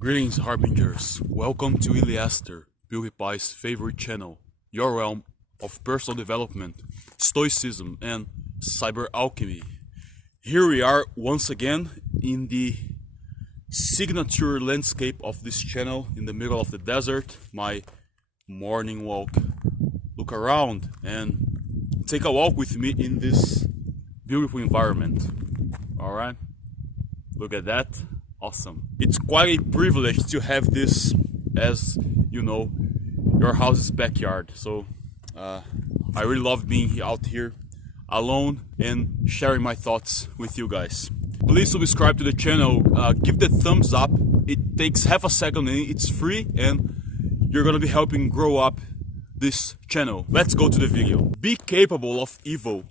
Greetings, Harbingers. Welcome to Iliaster, PewDiePie's favorite channel, your realm of personal development, stoicism, and cyber alchemy. Here we are once again in the signature landscape of this channel in the middle of the desert, my morning walk. Look around and take a walk with me in this beautiful environment. Alright? Look at that. Awesome. It's quite a privilege to have this as, you know, your house's backyard. So I really love being out here alone and sharing my thoughts with you guys. Please subscribe to the channel, give the thumbs up. It takes half a second and it's free, and you're gonna be helping grow up this channel. Let's go to the video. Be capable of evil,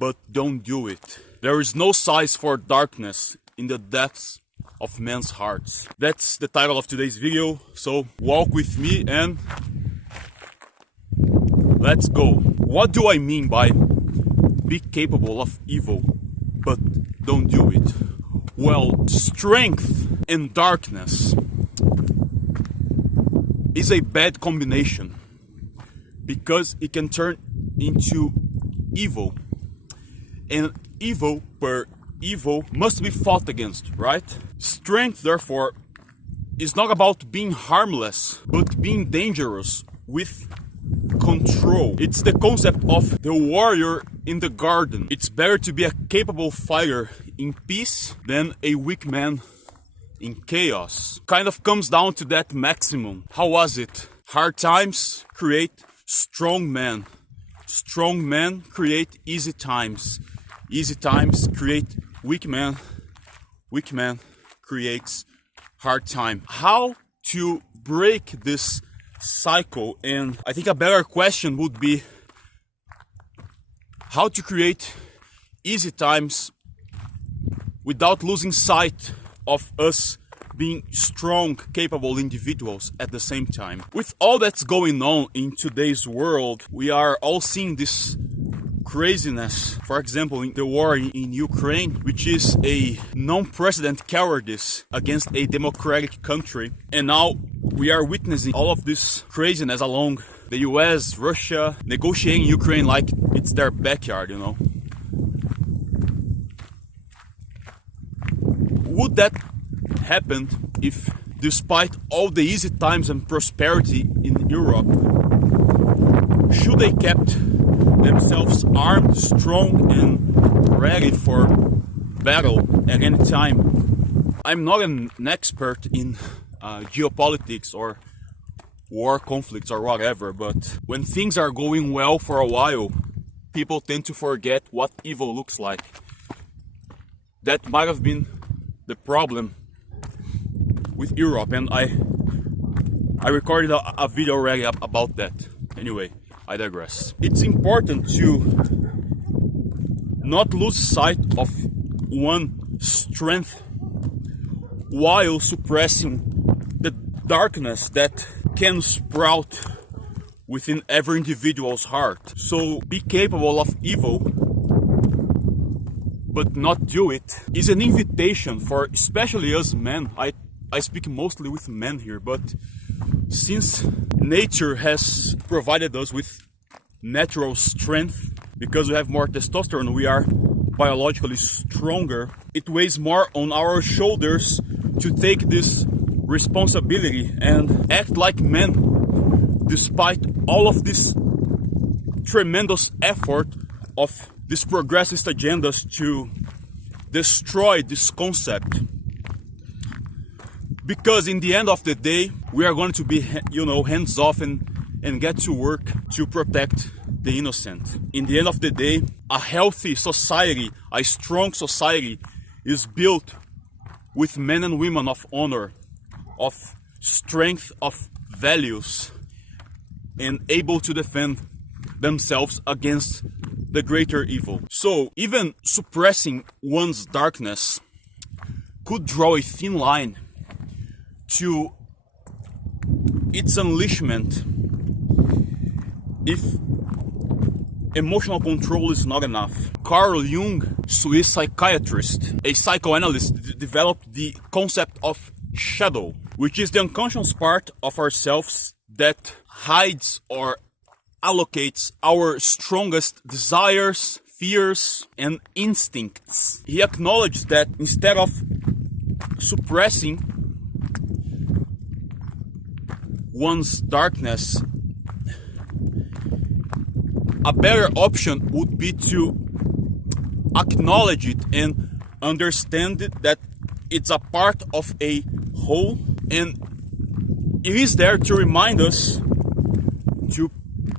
but don't do it. There is no size for darkness in the depths of men's hearts. That's the title of today's video, so walk with me and let's go. What do I mean by be capable of evil but don't do it? Well, strength and darkness is a bad combination because it can turn into evil, and evil per evil must be fought against, right? Strength, therefore, is not about being harmless, but being dangerous with control. It's the concept of the warrior in the garden. It's better to be a capable fighter in peace than a weak man in chaos. Kind of comes down to that maximum. How was it? Hard times create strong men. Strong men create easy times. Easy times create weak man. Weak man creates hard time. How to break this cycle? And I think a better question would be how to create easy times without losing sight of us being strong, capable individuals at the same time. With all that's going on in today's world, we are all seeing this craziness. For example, in the war in Ukraine, which is a non-precedent cowardice against a democratic country. And now we are witnessing all of this craziness along the US, Russia, negotiating Ukraine like it's their backyard, you know. Would that happen if, despite all the easy times and prosperity in Europe, should they kept themselves armed, strong, and ready for battle at any time? I'm not an expert in geopolitics or war conflicts or whatever, but when things are going well for a while, people tend to forget what evil looks like. That might have been the problem with Europe, and I recorded a video already about that. Anyway, I digress. It's important to not lose sight of one's strength while suppressing the darkness that can sprout within every individual's heart. So be capable of evil, but not do it, is an invitation for especially us men. I speak mostly with men here, but since nature has provided us with natural strength, because we have more testosterone, we are biologically stronger, it weighs more on our shoulders to take this responsibility and act like men, despite all of this tremendous effort of these progressist agendas to destroy this concept. Because in the end of the day, we are going to be, you know, hands off and get to work to protect the innocent. In the end of the day, a healthy society, a strong society is built with men and women of honor, of strength, of values, and able to defend themselves against the greater evil. So even suppressing one's darkness could draw a thin line to its unleashment if emotional control is not enough. Carl Jung, Swiss psychiatrist, a psychoanalyst, developed the concept of shadow, which is the unconscious part of ourselves that hides or allocates our strongest desires, fears, and instincts. He acknowledged that instead of suppressing one's darkness, a better option would be to acknowledge it and understand it, that it's a part of a whole, and it is there to remind us to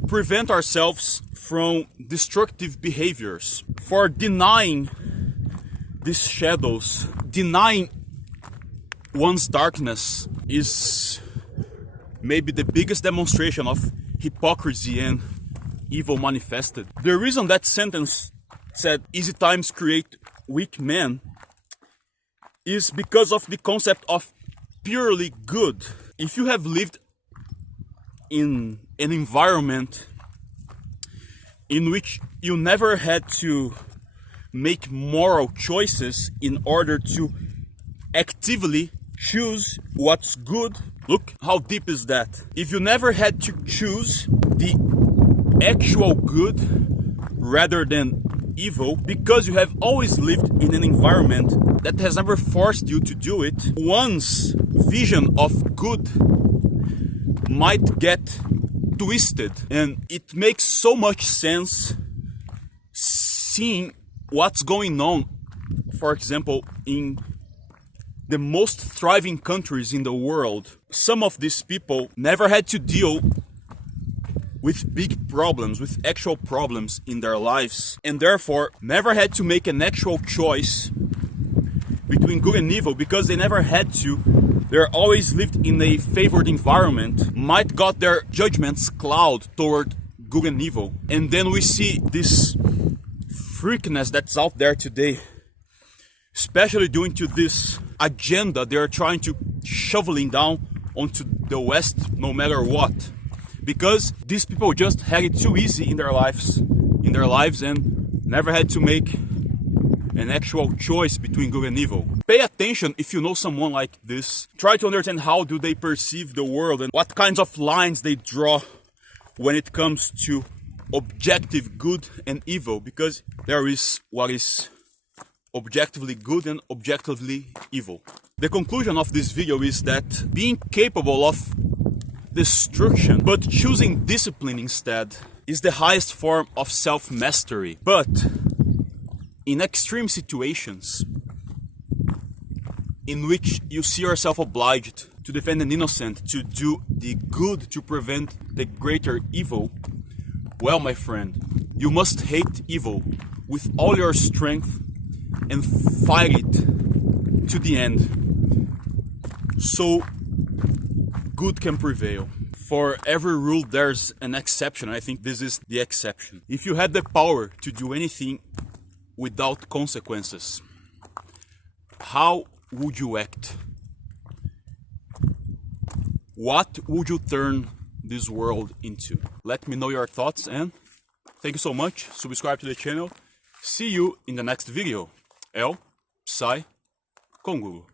prevent ourselves from destructive behaviors. For denying these shadows, denying one's darkness is maybe the biggest demonstration of hypocrisy and evil manifested. The reason that sentence said easy times create weak men is because of the concept of purely good. If you have lived in an environment in which you never had to make moral choices in order to actively choose what's good, look how deep is that. If you never had to choose the actual good rather than evil, because you have always lived in an environment that has never forced you to do it, one's vision of good might get twisted, and it makes so much sense seeing what's going on, for example, in the most thriving countries in the world. Some of these people never had to deal with big problems, with actual problems in their lives, and therefore never had to make an actual choice between good and evil because they never had to. They're always lived in a favored environment, might got their judgments cloud toward good and evil. And then we see this freakness that's out there today, especially due to this agenda they're trying to shoveling down onto the West no matter what. Because these people just had it too easy in their lives and never had to make an actual choice between good and evil. Pay attention if you know someone like this. Try to understand how do they perceive the world and what kinds of lines they draw when it comes to objective good and evil, because there is what is objectively good and objectively evil. The conclusion of this video is that being capable of destruction, but choosing discipline instead, is the highest form of self-mastery. But in extreme situations in which you see yourself obliged to defend an innocent, to do the good to prevent the greater evil, well, my friend, you must hate evil with all your strength and fight it to the end, so good can prevail. For every rule there's an exception. I think this is the exception. If you had the power to do anything without consequences, how would you act? What would you turn this world into? Let me know your thoughts, and thank you so much. Subscribe to the channel. See you in the next video. El Sai Congo.